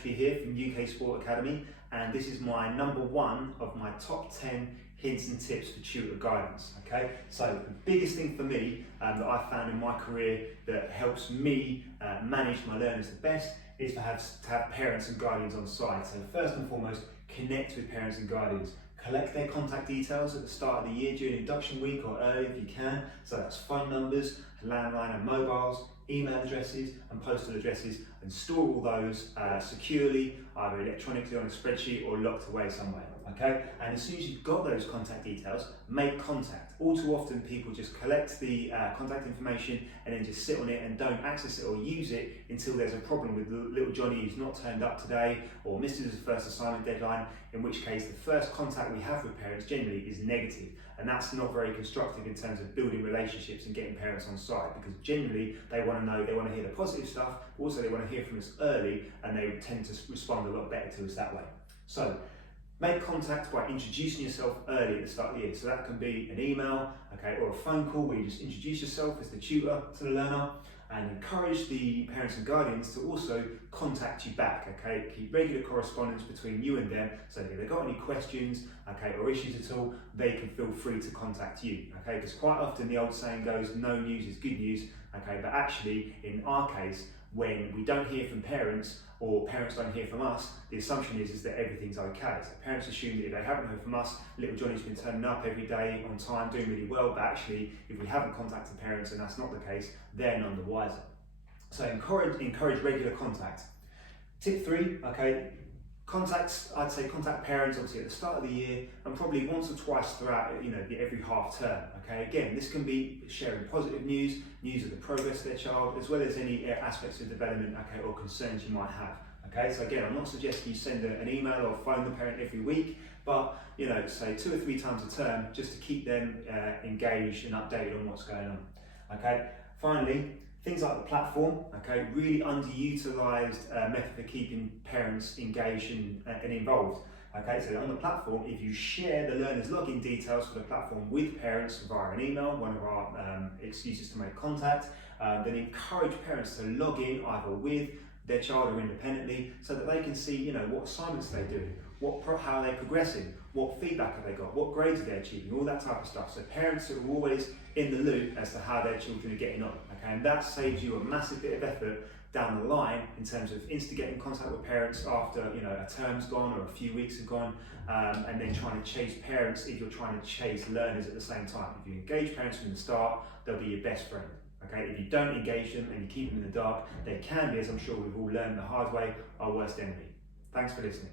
Ashby here from UK Sport Academy, and this is my number one of my top 10 hints and tips for tutor guidance. Okay, so the biggest thing for me that I've found in my career that helps me manage my learners the best is to have parents and guardians on side. So first and foremost, connect with parents and guardians. Collect their contact details at the start of the year during induction week or early if you can. So that's phone numbers, landline and mobiles, email addresses and postal addresses, and store all those securely, either electronically on a spreadsheet or locked away somewhere. Okay, and as soon as you've got those contact details, make contact. All too often people just collect the contact information and then just sit on it and don't access it or use it until there's a problem with little Johnny who's not turned up today or missed his first assignment deadline, in which case the first contact we have with parents generally is negative, and that's not very constructive in terms of building relationships and getting parents on side, because generally they want to know, they want to hear the positive stuff, but also they want to hear from us early, and they tend to respond a lot better to us that way. So make contact by introducing yourself early at the start of the year. So that can be an email, okay, or a phone call where you just introduce yourself as the tutor to the learner, and encourage the parents and guardians to also contact you back, okay? Keep regular correspondence between you and them, so if they've got any questions, okay, or issues at all, they can feel free to contact you, okay? Because quite often the old saying goes, no news is good news, okay? But actually, in our case, when we don't hear from parents, or parents don't hear from us, the assumption is that everything's okay. So parents assume that if they haven't heard from us, little Johnny's been turning up every day on time, doing really well, but actually, if we haven't contacted parents and that's not the case, they're none the wiser. So encourage regular contact. Tip 3, okay, I'd say contact parents obviously at the start of the year and probably once or twice throughout, every half term, okay? Again, this can be sharing positive news of the progress of their child, as well as any aspects of development, okay, or concerns you might have, okay? So again, I'm not suggesting you send an email or phone the parent every week, but, say 2 or 3 times a term, just to keep them engaged and updated on what's going on, okay? Finally, things like the platform, okay, really underutilised method for keeping parents engaged and involved. Okay, so on the platform, if you share the learner's login details for the platform with parents via an email, one of our excuses to make contact, then encourage parents to log in either with their child or independently, so that they can see, what assignments they're doing, how they're progressing, what feedback have they got, what grades are they achieving, all that type of stuff. So parents are always in the loop as to how their children are getting on, okay? And that saves you a massive bit of effort down the line in terms of instigating contact with parents after, a term's gone or a few weeks have gone, and then trying to chase parents if you're trying to chase learners at the same time. If you engage parents from the start, they'll be your best friend. Okay, if you don't engage them and you keep them in the dark, they can be, as I'm sure we've all learned the hard way, our worst enemy. Thanks for listening.